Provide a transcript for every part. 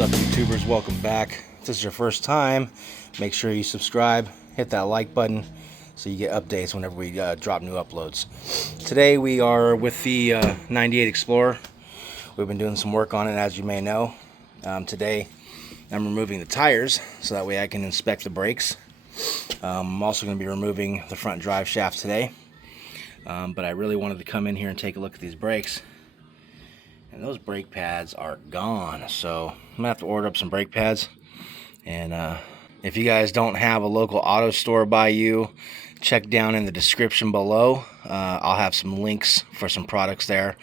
What's up, YouTubers? Welcome back. If this is your first time, make sure you subscribe, hit that like button so you get updates whenever we drop new uploads. Today we are with the 98 Explorer. We've been doing some work on it, as you may know. Today I'm removing the tires so that way I can inspect the brakes. I'm also going to be removing the front drive shaft today. But I really wanted to come in here and take a look at these brakes. And those brake pads are gone, so I'm gonna have to order up some brake pads. And if you guys don't have a local auto store by you, check down in the description below. I'll have some links for some products there,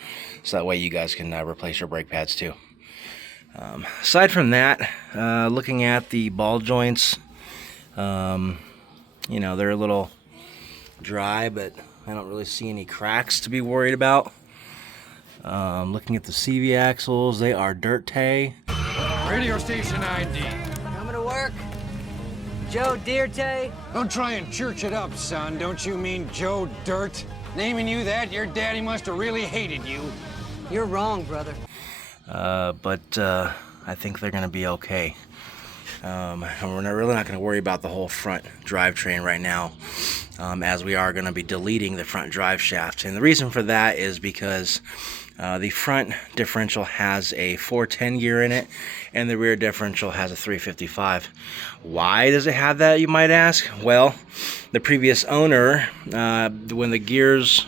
so that way you guys can replace your brake pads too. Aside from that, looking at the ball joints, you know, they're a little dry, but I don't really see any cracks to be worried about. Looking at the CV axles, they are dirt tay. Radio station ID. Coming to work? Joe Dirte? Don't try and church it up, son. Don't you mean Joe Dirt? Naming you that, your daddy must have really hated you. You're wrong, brother. But I think they're gonna be okay. And we're really not going to worry about the whole front drivetrain right now, as we are going to be deleting the front drive shaft. And the reason for that is because the front differential has a 410 gear in it, and the rear differential has a 355. Why does it have that, you might ask? Well, the previous owner, when the gears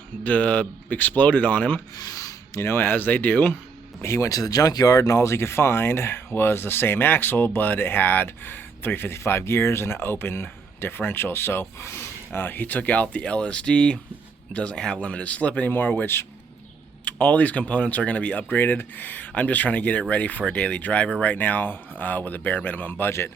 exploded on him, you know, as they do, he went to the junkyard and all he could find was the same axle, but it had 355 gears and an open differential. So he took out the LSD, doesn't have limited slip anymore, which all these components are going to be upgraded. I'm just trying to get it ready for a daily driver right now with a bare minimum budget.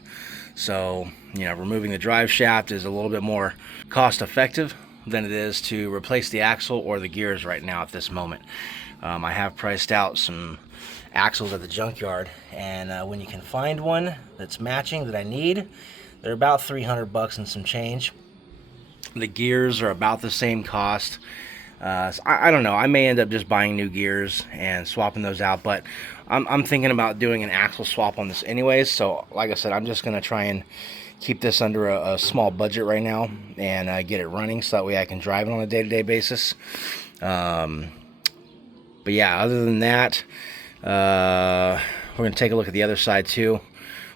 So, you know, removing the drive shaft is a little bit more cost effective than it is to replace the axle or the gears right now at this moment. I have priced out some axles at the junkyard, and when you can find one that's matching that I need, they're about 300 bucks and some change. The gears are about the same cost. So I don't know, I may end up just buying new gears and swapping those out, but I'm thinking about doing an axle swap on this anyways. So like I said, I'm just going to try and keep this under a small budget right now and get it running so that way I can drive it on a day-to-day basis. But yeah, other than that, we're going to take a look at the other side too.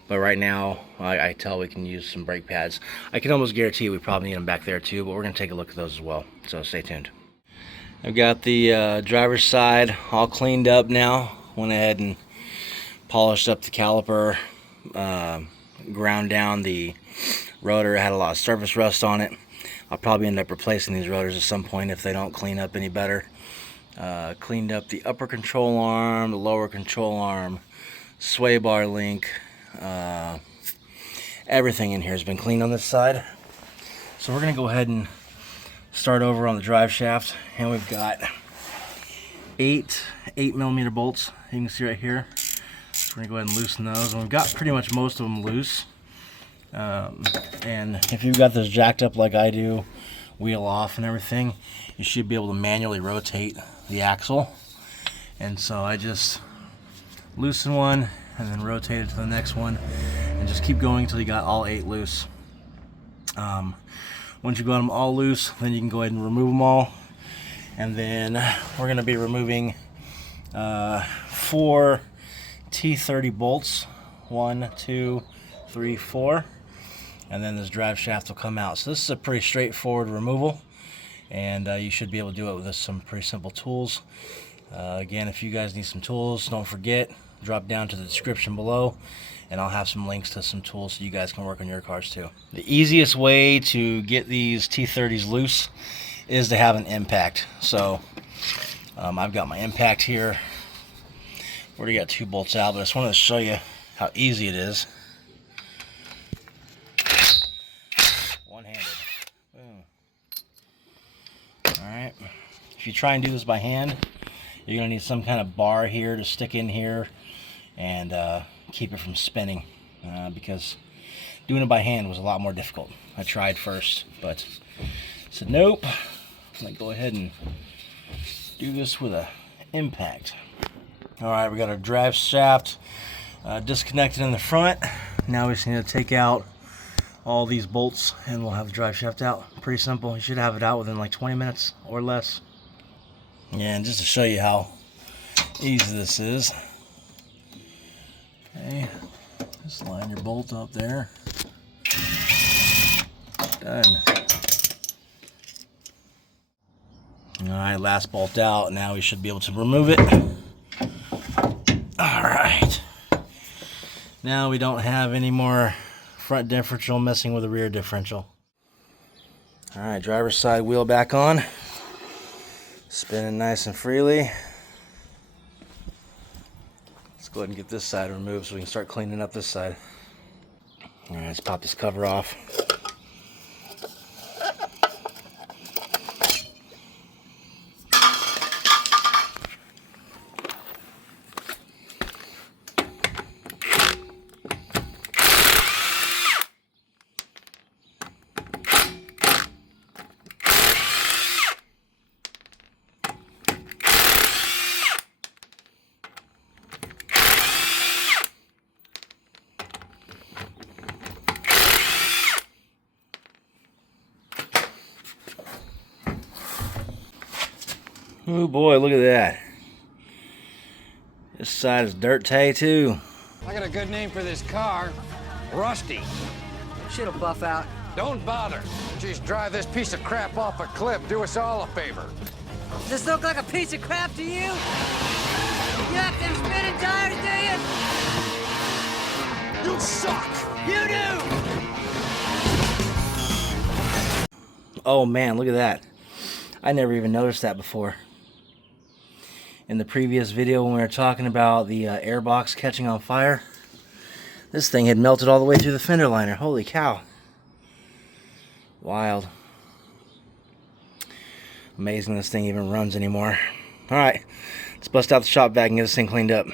But right now, I tell we can use some brake pads. I can almost guarantee we probably need them back there too, but we're going to take a look at those as well. So stay tuned. I've got the driver's side all cleaned up now. Went ahead and polished up the caliper, ground down the rotor. It had a lot of surface rust on it. I'll probably end up replacing these rotors at some point if they don't clean up any better. Cleaned up the upper control arm, the lower control arm, sway bar link. Everything in here has been cleaned on this side. So we're going to go ahead and start over on the drive shaft. And we've got 8mm bolts. You can see right here. So we're going to go ahead and loosen those. And we've got pretty much most of them loose. And if you've got this jacked up like I do, wheel off and everything, you should be able to manually rotate the axle. And so I just loosen one and then rotate it to the next one and just keep going until you got all 8 loose. Once you got them all loose, then you can go ahead and remove them all. And then we're going to be removing 4 T30 bolts. 1, 2, 3, 4. And then this drive shaft will come out. So this is a pretty straightforward removal, and you should be able to do it with some pretty simple tools. Again, if you guys need some tools, don't forget, drop down to the description below, and I'll have some links to some tools so you guys can work on your cars too. The easiest way to get these T30s loose is to have an impact. So I've got my impact here. Already got 2 bolts out, but I just wanted to show you how easy it is. One-handed. Boom. Alright. If you try and do this by hand, you're going to need some kind of bar here to stick in here and keep it from spinning, because doing it by hand was a lot more difficult. I tried first, but said nope. I'm going to go ahead and do this with an impact. Alright, we got our drive shaft disconnected in the front. Now we just need to take out all these bolts and we'll have the drive shaft out. Pretty simple. You should have it out within like 20 minutes or less. Yeah, and just to show you how easy this is. Okay, just line your bolt up there. Done. Alright, last bolt out. Now we should be able to remove it. Alright. Now we don't have any more front differential messing with the rear differential. Alright, driver's side wheel back on. Spinning nice and freely. Let's go ahead and get this side removed so we can start cleaning up this side. Alright, let's pop this cover off. Oh boy, look at that. This side is dirt tay too. I got a good name for this car. Rusty. Shit'll buff out. Don't bother. Just drive this piece of crap off a cliff. Do us all a favor. Does this look like a piece of crap to you? You have them spinning tires, do you? You suck! You do! Oh man, look at that. I never even noticed that before. In the previous video when we were talking about the airbox catching on fire, this thing had melted all the way through the fender liner. Holy cow. Wild. Amazing this thing even runs anymore. Alright, let's bust out the shop vac and get this thing cleaned up.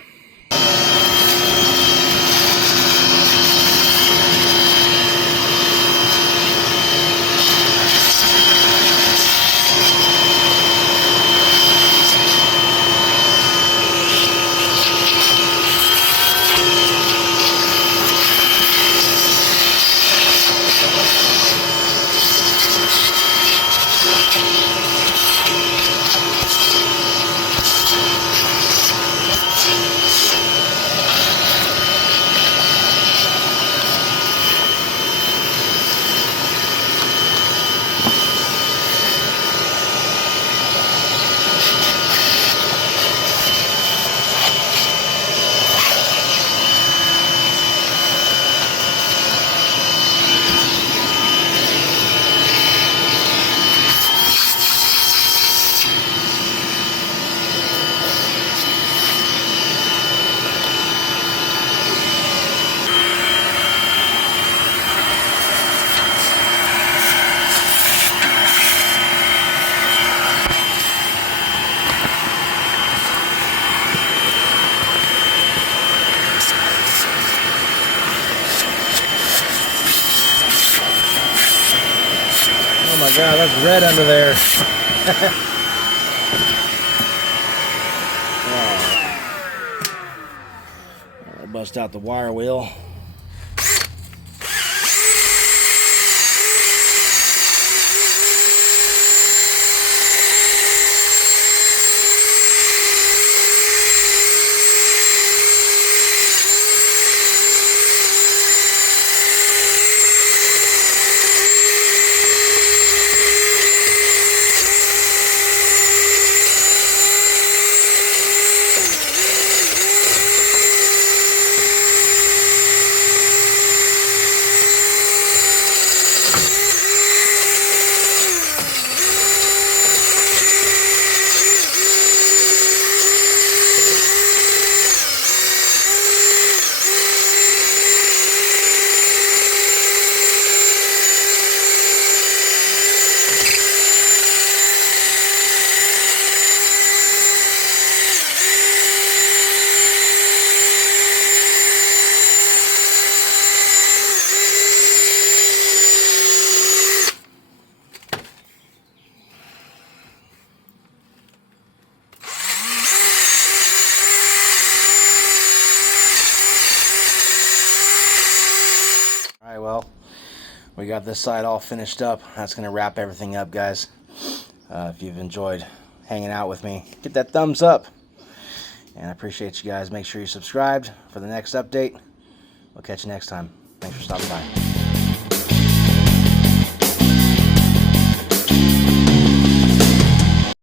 Oh my god, that's red under there. I'll bust out the wire wheel. well, we got this side all finished up. That's going to wrap everything up, guys. If you've enjoyed hanging out with me, get that thumbs up. And I appreciate you guys. Make sure you're subscribed for the next update. We'll catch you next time. Thanks for stopping by.